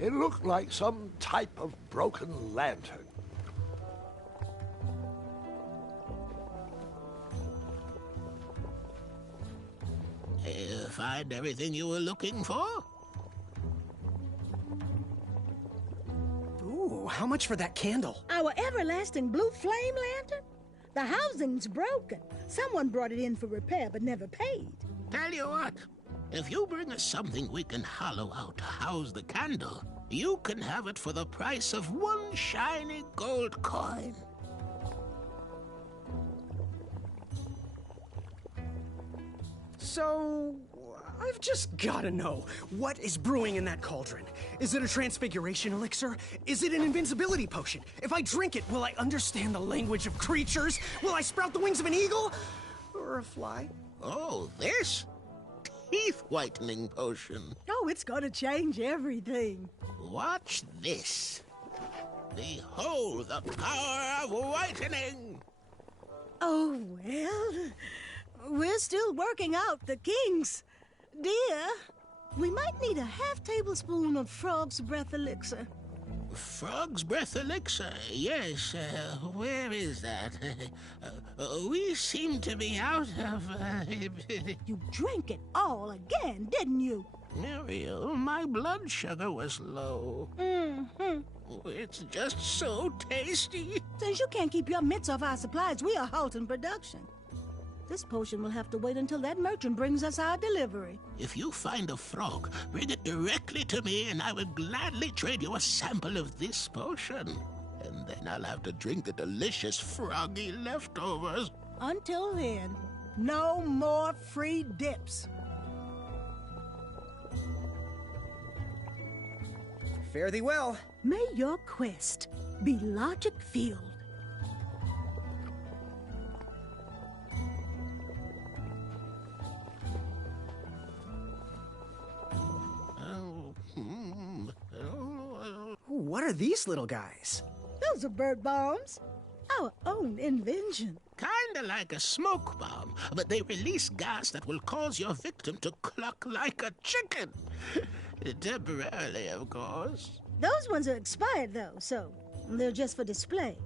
It looked like some type of broken lantern. Find everything you were looking for? Ooh, how much for that candle? Our everlasting blue flame lantern? The housing's broken. Someone brought it in for repair but never paid. Tell you what, if you bring us something we can hollow out to house the candle, you can have it for the price of one shiny gold coin. So, I've just gotta know, what is brewing in that cauldron? Is it a transfiguration elixir? Is it an invincibility potion? If I drink it, will I understand the language of creatures? Will I sprout the wings of an eagle? Or a fly? Oh, this? Teeth whitening potion. Oh, it's gonna change everything. Watch this. Behold the power of whitening. Oh, well, we're still working out the kinks. Dear, we might need a half tablespoon of frog's breath elixir. Frog's breath elixir? Yes, where is that? We seem to be out of... You drank it all again, didn't you? Muriel, my blood sugar was low. Mm-hmm. It's just so tasty. Since you can't keep your mitts off our supplies, we are halting production. This potion will have to wait until that merchant brings us our delivery. If you find a frog, bring it directly to me and I will gladly trade you a sample of this potion. And then I'll have to drink the delicious froggy leftovers. Until then, no more free dips. Fare thee well. May your quest be logic-filled. What are these little guys? Those are bird bombs. Our own invention. Kinda like a smoke bomb, but they release gas that will cause your victim to cluck like a chicken. Temporarily, of course. Those ones are expired, though, so they're just for display.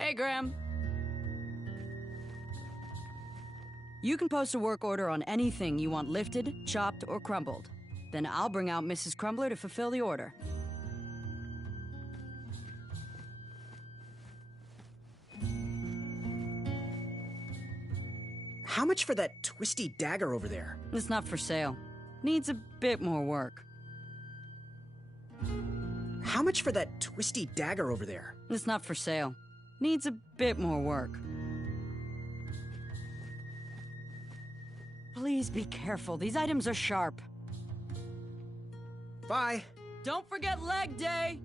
Hey, Graham. You can post a work order on anything you want lifted, chopped, or crumbled. Then I'll bring out Mrs. Crumbler to fulfill the order. How much for that twisty dagger over there? It's not for sale. Needs a bit more work. How much for that twisty dagger over there? It's not for sale. Needs a bit more work. Please be careful. These items are sharp. Bye. Don't forget leg day!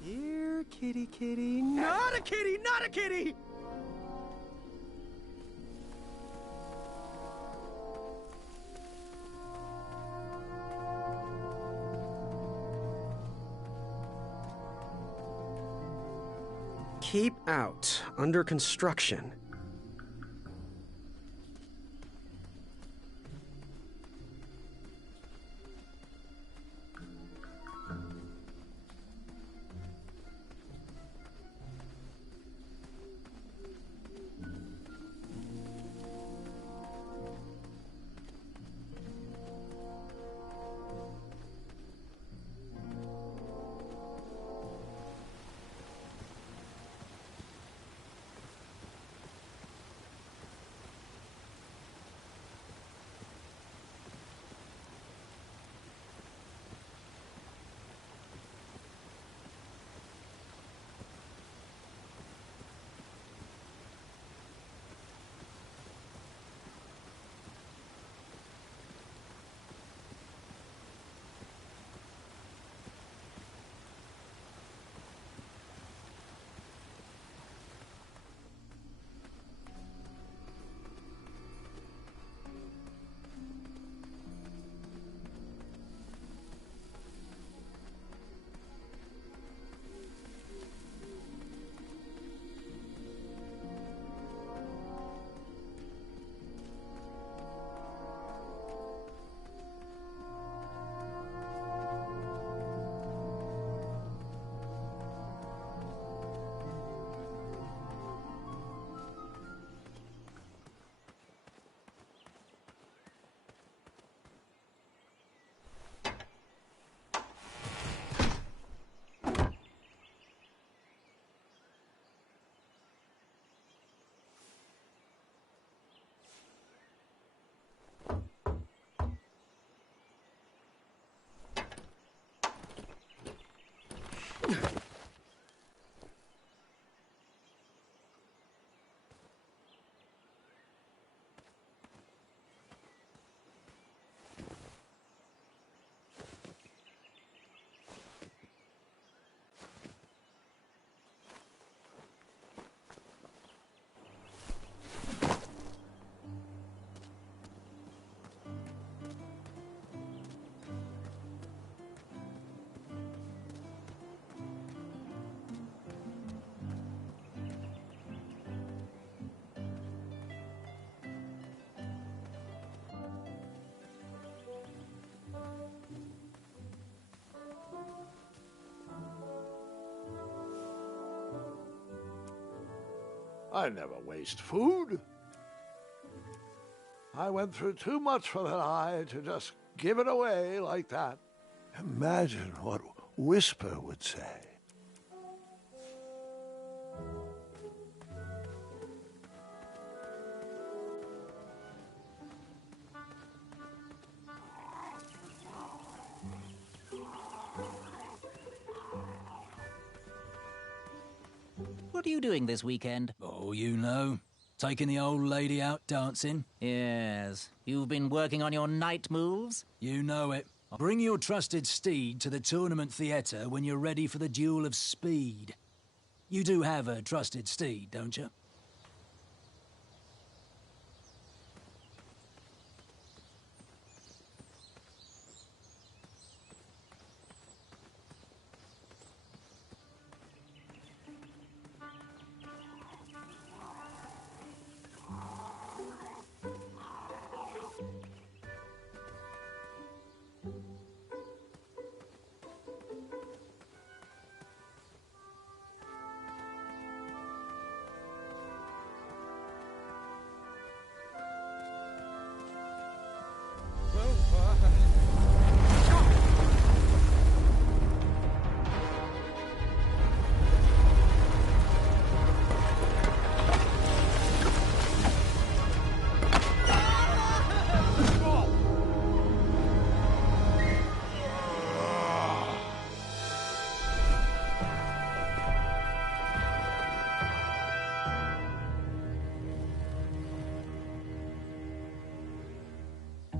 Here, kitty, kitty. Not a kitty, not a kitty! Keep out. Under construction. I never waste food. I went through too much for that eye to just give it away like that. Imagine what Whisper would say. What are you doing this weekend? Oh, you know. Taking the old lady out dancing. Yes. You've been working on your night moves? You know it. Bring your trusted steed to the tournament theatre when you're ready for the duel of speed. You do have a trusted steed, don't you?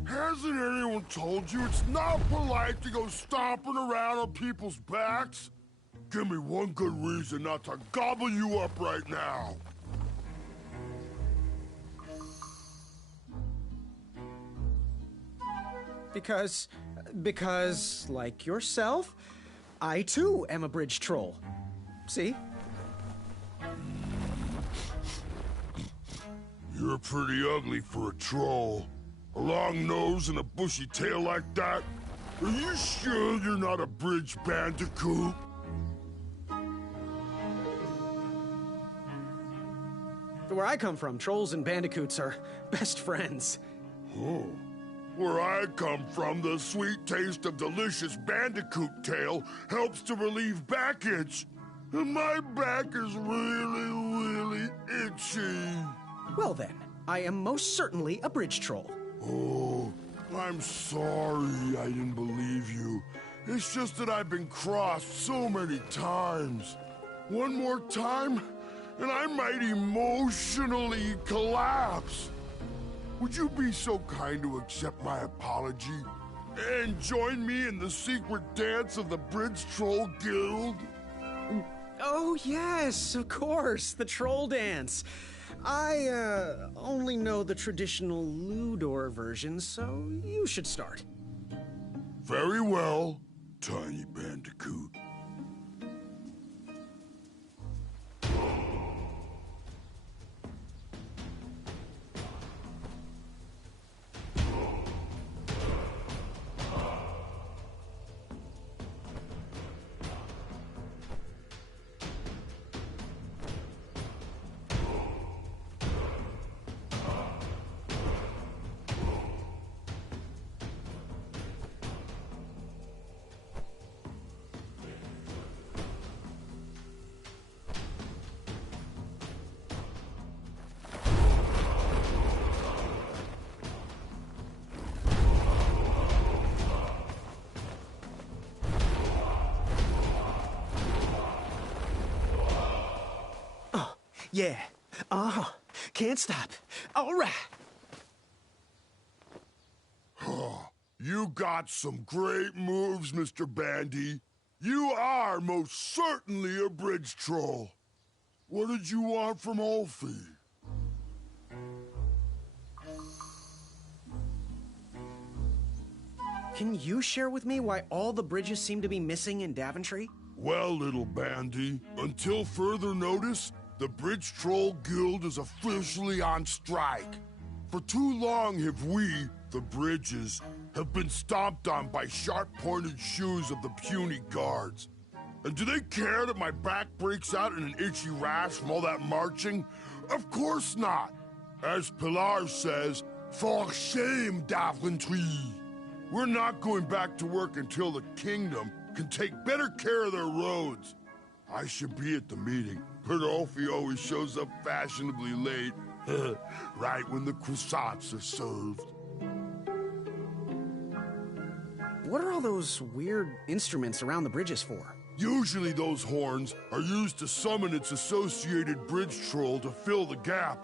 Hasn't anyone told you it's not polite to go stomping around on people's backs? Give me one good reason not to gobble you up right now. Because, like yourself, I too am a bridge troll. See? You're pretty ugly for a troll. A long nose and a bushy tail like that? Are you sure you're not a bridge bandicoot? Where I come from, trolls and bandicoots are best friends. Oh. Where I come from, the sweet taste of delicious bandicoot tail helps to relieve back itch. And my back is really itchy. Well then, I am most certainly a bridge troll. Oh, I'm sorry I didn't believe you. It's just that I've been crossed so many times. One more time, and I might emotionally collapse. Would you be so kind to accept my apology and join me in the secret dance of the Bridge Troll Guild? Oh yes, of course, the troll dance. I only know the traditional Ludor version, so you should start. Very well, Tiny Bandicoot. Yeah. Can't stop. All right. You got some great moves, Mr. Bandy. You are most certainly a bridge troll. What did you want from Ulfie? Can you share with me why all the bridges seem to be missing in Daventry? Well, little Bandy, until further notice, the Bridge Troll Guild is officially on strike. For too long have we, the bridges, have been stomped on by sharp-pointed shoes of the puny guards. And do they care that my back breaks out in an itchy rash from all that marching? Of course not. As Pilar says, for shame, Daventry. We're not going back to work until the kingdom can take better care of their roads. I should be at the meeting, but Ulfie always shows up fashionably late, right when the croissants are served. What are all those weird instruments around the bridges for? Usually those horns are used to summon its associated bridge troll to fill the gap.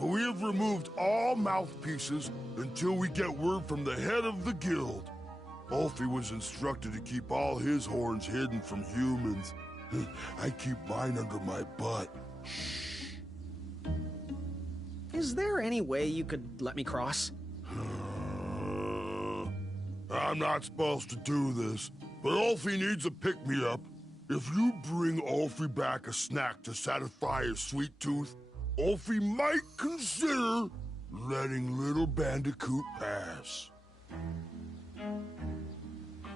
But we have removed all mouthpieces until we get word from the head of the guild. Ulfie was instructed to keep all his horns hidden from humans. I keep mine under my butt. Shh. Is there any way you could let me cross? I'm not supposed to do this, but Ulfie needs a pick-me-up. If you bring Ulfie back a snack to satisfy his sweet tooth, Ulfie might consider letting little Bandicoot pass.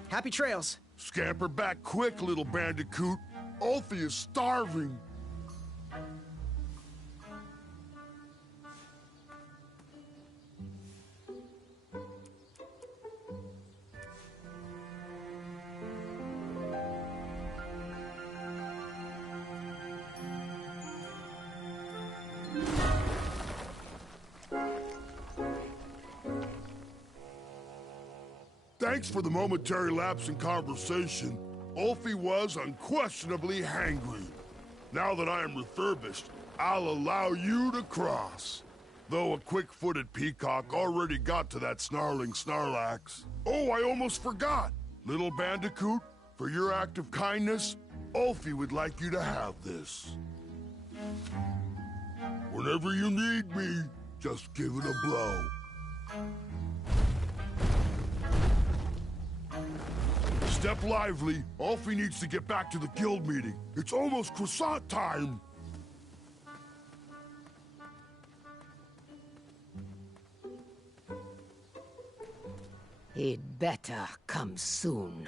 Happy trails. Scamper back quick, little Bandicoot. Ulfie is starving. Thanks for the momentary lapse in conversation. Ulfie was unquestionably hangry. Now that I am refurbished, I'll allow you to cross. Though a quick-footed peacock already got to that snarling Snarlax. Oh, I almost forgot! Little Bandicoot, for your act of kindness, Ulfie would like you to have this. Whenever you need me, just give it a blow. Step lively. Ulfie needs to get back to the guild meeting. It's almost croissant time. He'd better come soon.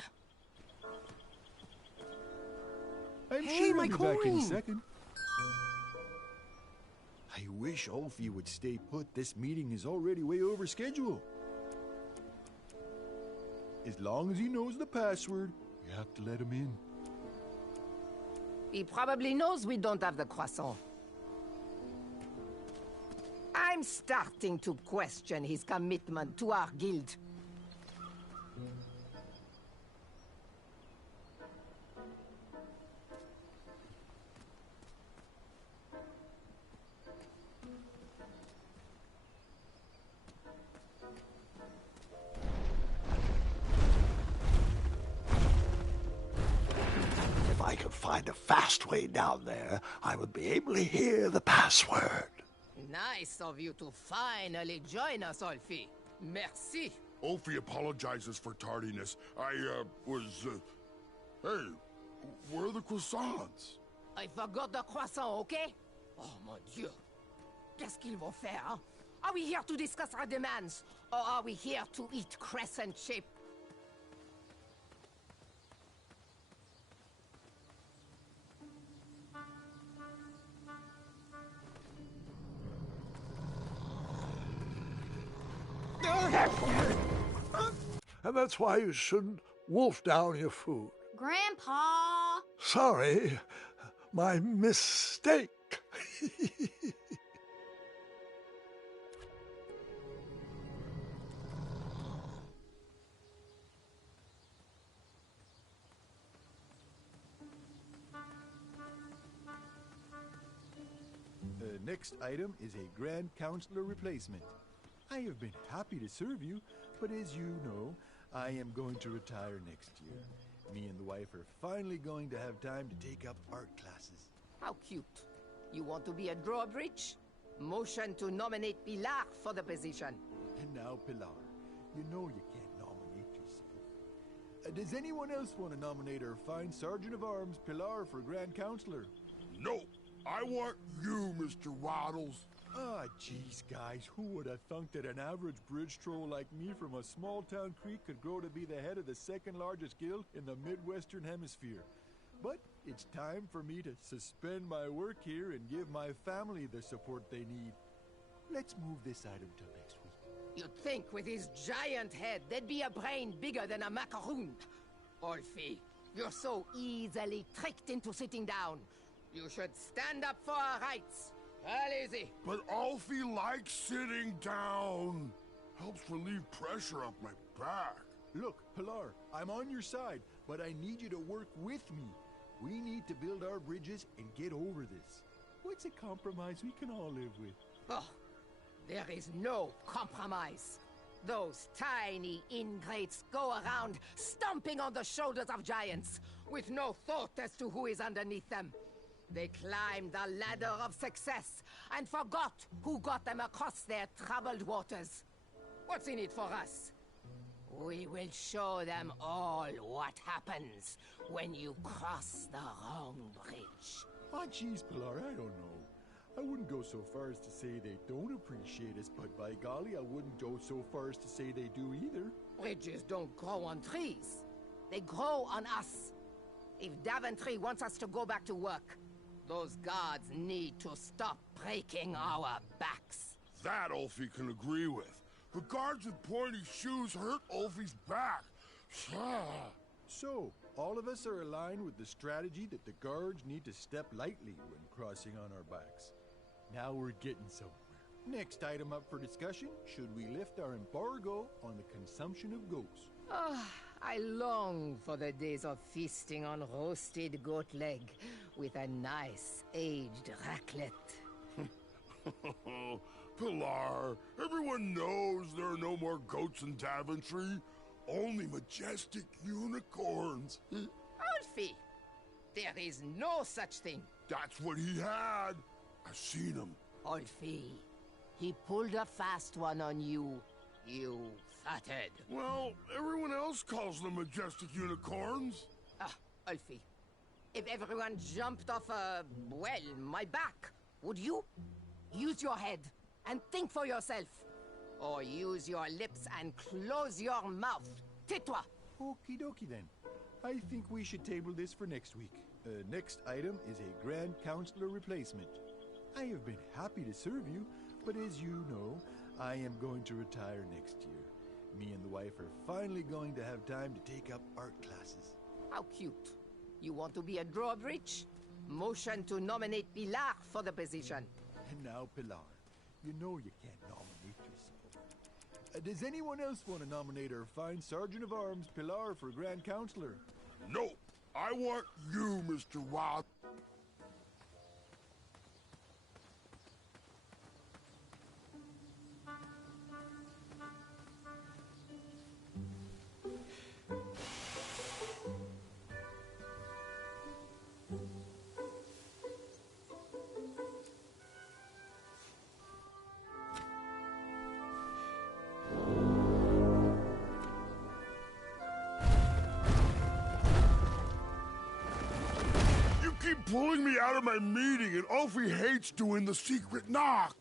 I'm Hey, sure my he'll be back in a coin! second. I wish Ulfie would stay put. This meeting is already way over schedule. As long as he knows the password, we have to let him in. He probably knows we don't have the croissant. I'm starting to question his commitment to our guild. If I could find a fast way down there, I would be able to hear the password. Nice of you to finally join us, Ulfie. Merci. Ulfie apologizes for tardiness. Hey, where are the croissants? I forgot the croissant, okay? Oh, mon Dieu. Qu'est-ce qu'ils vont faire, hein? Are we here to discuss our demands? Or are we here to eat crescent shape? And that's why you shouldn't wolf down your food. Grandpa! Sorry, my mistake. Next item is a Grand Counselor replacement. I have been happy to serve you, but as you know, I am going to retire next year. Me and the wife are finally going to have time to take up art classes. How cute. You want to be a drawbridge? Motion to nominate Pilar for the position. And now, Pilar, you know you can't nominate yourself. Does anyone else want to nominate our fine Sergeant of Arms, Pilar, for Grand Counselor? No, I want you, Mr. Waddles. Ah, geez, guys, who would have thunk that an average bridge troll like me from a small-town creek could grow to be the head of the second-largest guild in the Midwestern Hemisphere? But it's time for me to suspend my work here and give my family the support they need. Let's move this item till next week. You'd think with his giant head, there'd be a brain bigger than a macaroon. Ulfie, you're so easily tricked into sitting down. You should stand up for our rights. Well, easy. But Ulfie likes sitting down. Helps relieve pressure off my back. Look, Pilar, I'm on your side, but I need you to work with me. We need to build our bridges and get over this. What's a compromise we can all live with? Oh, there is no compromise. Those tiny ingrates go around stomping on the shoulders of giants with no thought as to who is underneath them. They climbed the ladder of success and forgot who got them across their troubled waters. What's in it for us? We will show them all what happens when you cross the wrong bridge. Ah, geez, Pilar, I don't know. I wouldn't go so far as to say they don't appreciate us, but by golly, I wouldn't go so far as to say they do either. Bridges don't grow on trees. They grow on us. If Daventry wants us to go back to work, those guards need to stop breaking our backs. That Ulfie can agree with. The guards with pointy shoes hurt Ulfie's back. So, all of us are aligned with the strategy that the guards need to step lightly when crossing on our backs. Now we're getting somewhere. Next item up for discussion, should we lift our embargo on the consumption of goats? I long for the days of feasting on roasted goat leg with a nice aged raclette. Pilar, everyone knows there are no more goats in Daventry. Only majestic unicorns. Ulfie, there is no such thing. That's what he had. I've seen him. Ulfie, he pulled a fast one on you, you fathead. Well, everyone else calls them majestic unicorns. Ulfie, if everyone jumped off my back, would you? Use your head and think for yourself. Or use your lips and close your mouth. Tais-toi! Okie dokie then. I think we should table this for next week. Next item is a Grand Counselor replacement. I have been happy to serve you, but as you know, I am going to retire next year. Me and the wife are finally going to have time to take up art classes. How cute. You want to be a drawbridge? Motion to nominate Pilar for the position. And now, Pilar, you know you can't nominate yourself. Does anyone else want to nominate our fine Sergeant of Arms, Pilar, for Grand Counselor? No, I want you, Mr. Wild. Keep pulling me out of my meeting, and Ulfie hates doing the secret knock.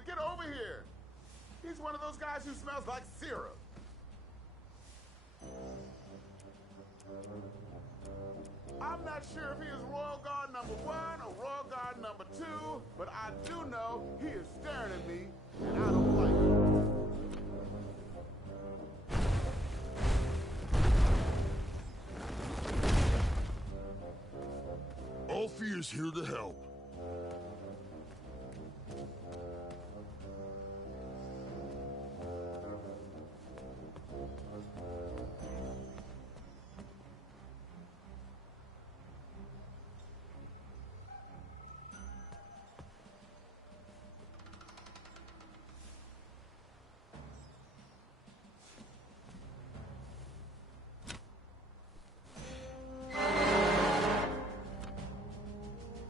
to get over here. He's one of those guys who smells like syrup. I'm not sure if he is Royal Guard number 1 or Royal Guard number 2, but I do know he is staring at me, and I don't like it. Alfie is here to help.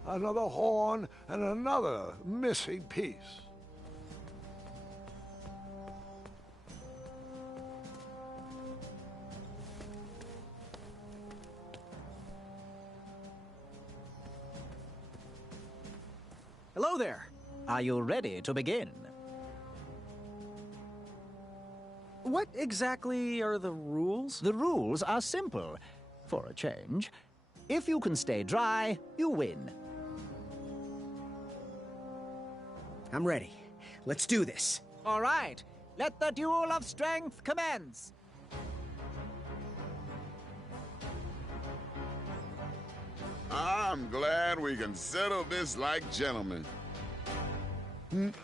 Another horn and another missing piece. Hello there. Are you ready to begin? What exactly are the rules? The rules are simple. For a change, if you can stay dry, you win. I'm ready. Let's do this. All right. Let the duel of strength commence. I'm glad we can settle this like gentlemen. Want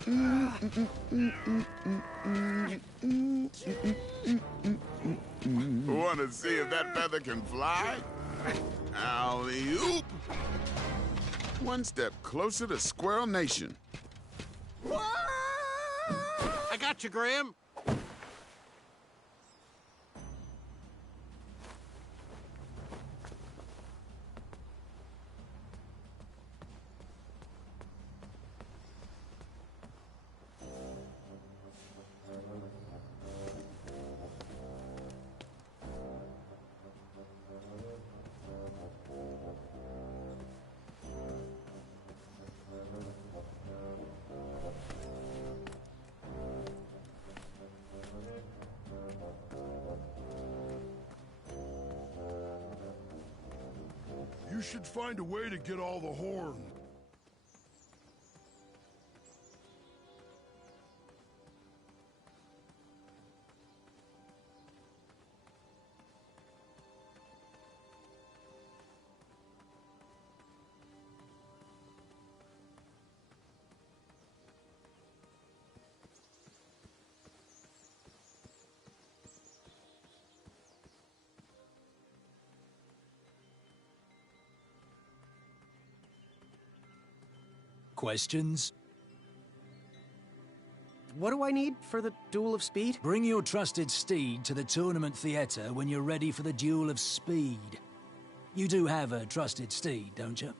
to see if that feather can fly? Alley-oop! One step closer to Squirrel Nation. I got you, Graham. You should find a way to get all the horn. Questions? What do I need for the Duel of Speed? Bring your trusted steed to the tournament theater when you're ready for the Duel of Speed. You do have a trusted steed, don't you?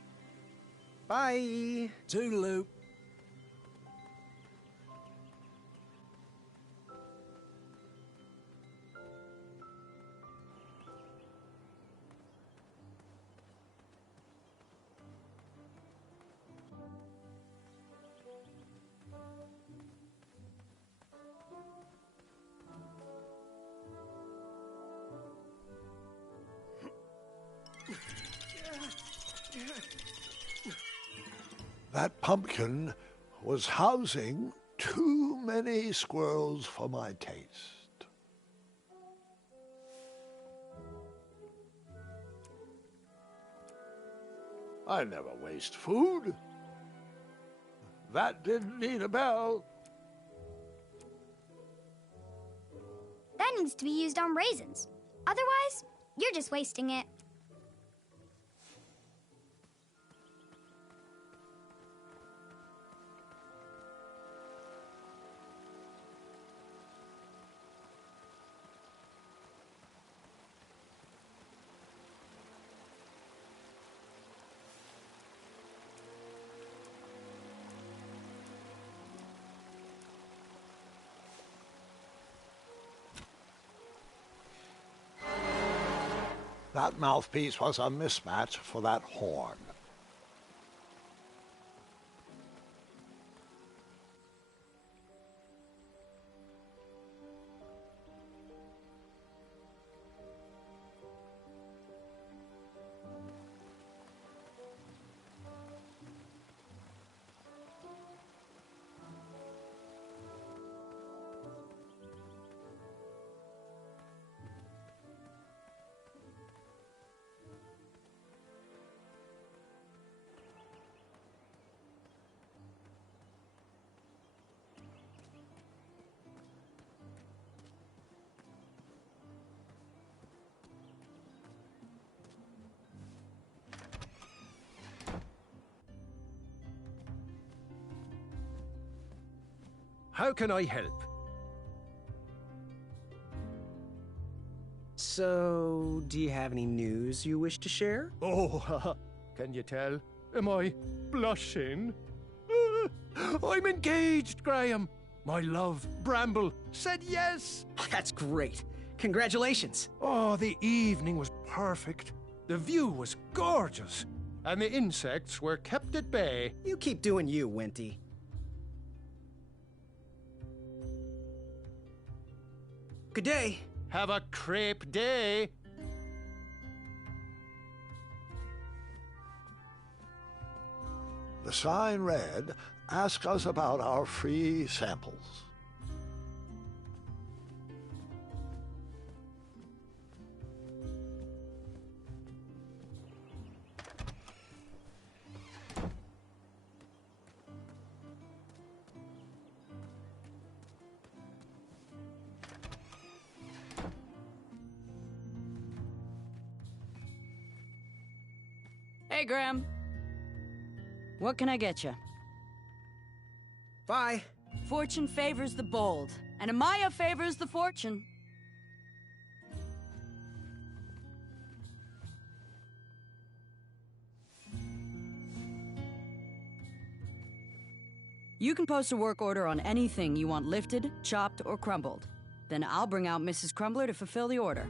Bye. Toodaloo. That pumpkin was housing too many squirrels for my taste. I never waste food. That didn't need a bell. That needs to be used on raisins. Otherwise, you're just wasting it. That mouthpiece was a mismatch for that horn. How can I help? So, do you have any news you wish to share? Oh, can you tell? Am I blushing? I'm engaged, Graham. My love, Bramble, said yes. Oh, that's great. Congratulations. Oh, the evening was perfect. The view was gorgeous. And the insects were kept at bay. You keep doing you, Winty. Good day. Have a crepe day. The sign read, "Ask us about our free samples." Hey, Graham. What can I get you? Bye. Fortune favors the bold, and Amaya favors the fortune. You can post a work order on anything you want lifted, chopped, or crumbled. Then I'll bring out Mrs. Crumbler to fulfill the order.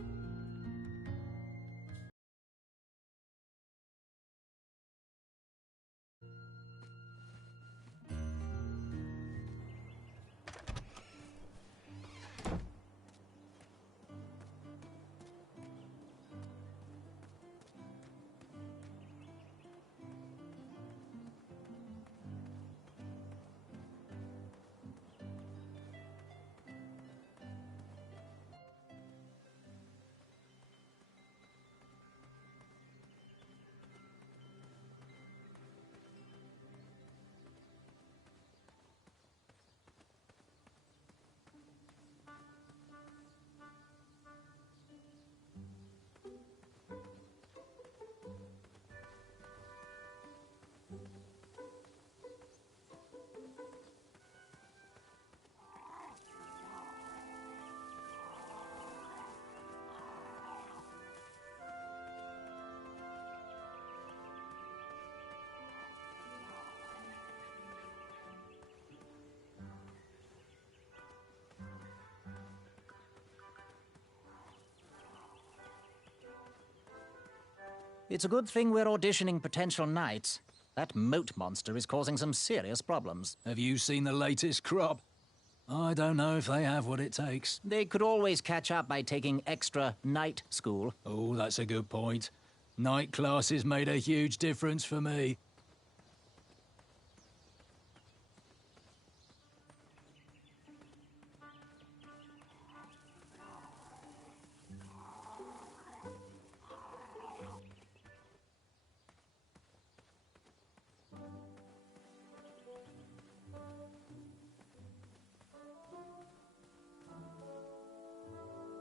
It's a good thing we're auditioning potential knights. That moat monster is causing some serious problems. Have you seen the latest crop? I don't know if they have what it takes. They could always catch up by taking extra night school. Oh, that's a good point. Night classes made a huge difference for me.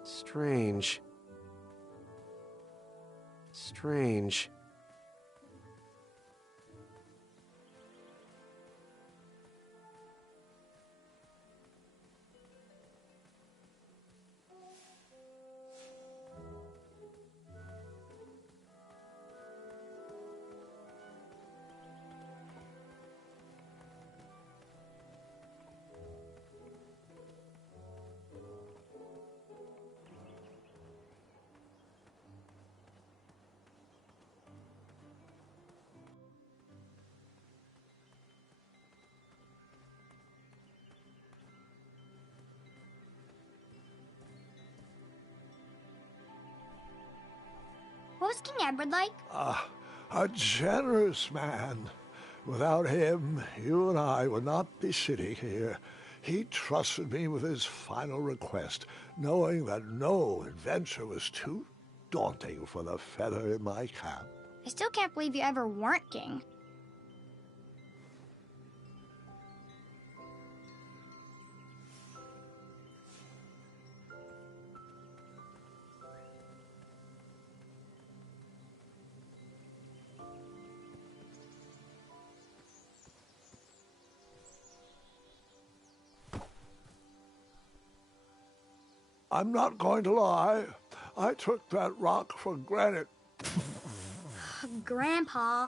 Strange. Strange. What was King Edward like? A generous man. Without him, you and I would not be sitting here. He trusted me with his final request, knowing that no adventure was too daunting for the feather in my cap. I still can't believe you ever weren't king. I'm not going to lie. I took that rock for granted. Grandpa.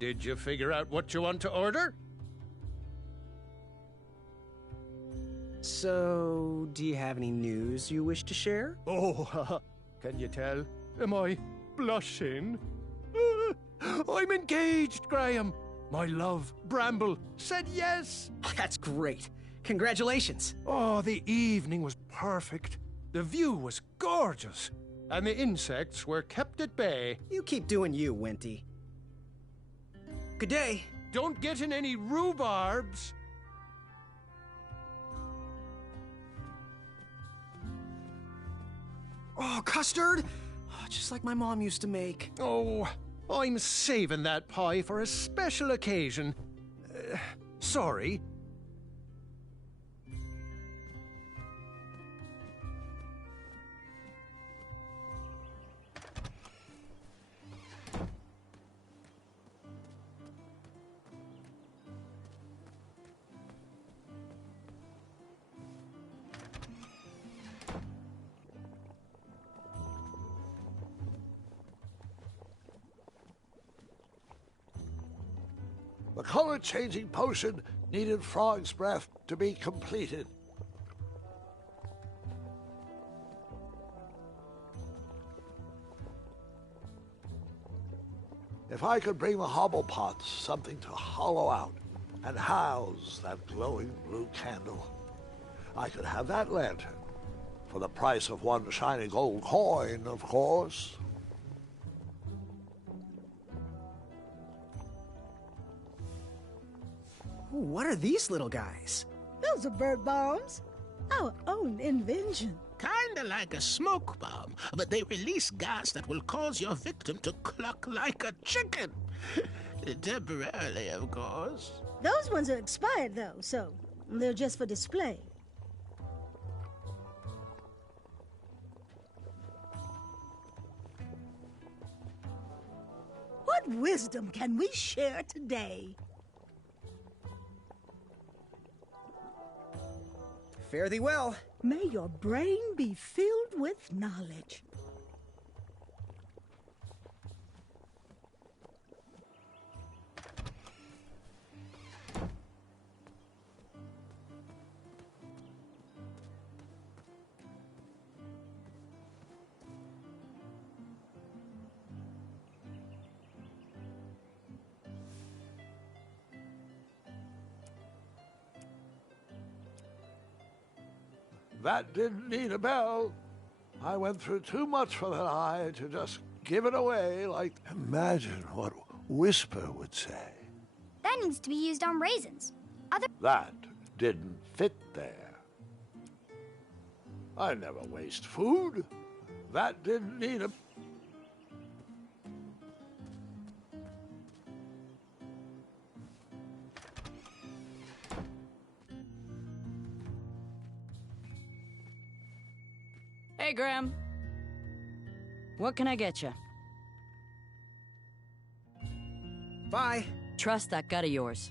Did you figure out what you want to order? So, do you have any news you wish to share? Oh, can you tell? Am I blushing? I'm engaged, Graham. My love, Bramble, said yes. That's great. Congratulations. Oh, the evening was perfect. The view was gorgeous. And the insects were kept at bay. You keep doing you, Wenty. Good day. Don't get in any rhubarbs. Oh, custard? Oh, just like my mom used to make. Oh, I'm saving that pie for a special occasion. Sorry. The color-changing potion needed Frog's breath to be completed. If I could bring the Hobblepots something to hollow out and house that glowing blue candle, I could have that lantern for the price of one shiny gold coin, of course. Ooh, what are these little guys? Those are bird bombs. Our own invention. Kinda like a smoke bomb, but they release gas that will cause your victim to cluck like a chicken. Temporarily, of course. Those ones are expired, though, so they're just for display. What wisdom can we share today? Fare thee well. May your brain be filled with knowledge. That didn't need a bell. I went through too much for that eye to just give it away like... Imagine what Whisper would say. That needs to be used on raisins. That didn't fit there. I never waste food. That didn't need a... Hey, Graham. What can I get you? Bye. Trust that gut of yours.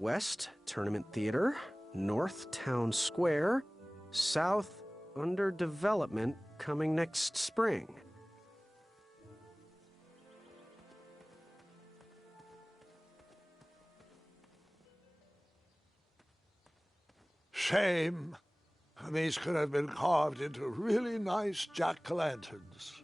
West, Tournament Theater. North, Town Square. South, under development, coming next spring. Shame. These could have been carved into really nice jack-o'-lanterns.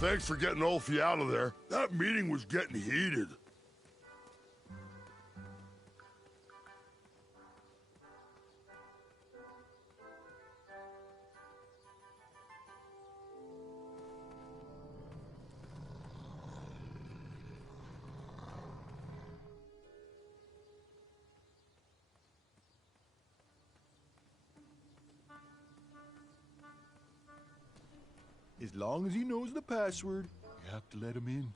Thanks for getting Ulfie out of there. That meeting was getting heated. As long as he knows the password, you have to let him in.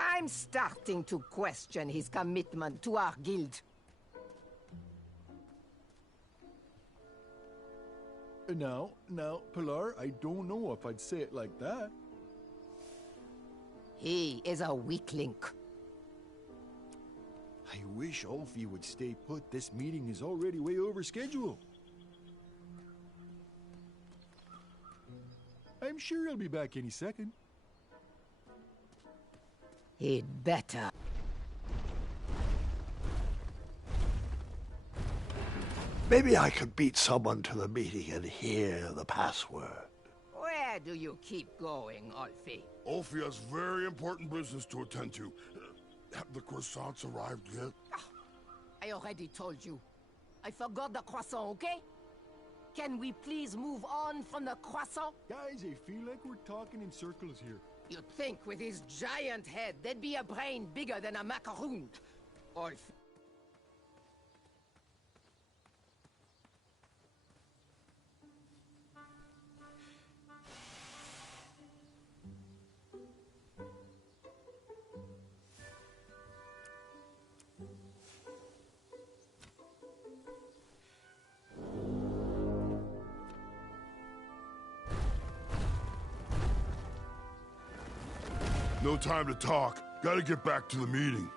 I'm starting to question his commitment to our guild. Now, Pilar, I don't know if I'd say it like that. He is a weak link. I wish Ulfie would stay put. This meeting is already way over schedule. I'm sure he'll be back any second. He'd better. Maybe I could beat someone to the meeting and hear the password. Where do you keep going, Ulfie? Ulfie has very important business to attend to. Have the croissants arrived yet? I already told you. I forgot the croissant, okay? Can we please move on from the croissant? Guys, I feel like we're talking in circles here. You'd think with his giant head, there'd be a brain bigger than a macaroon. Or No time to talk. Gotta get back to the meeting.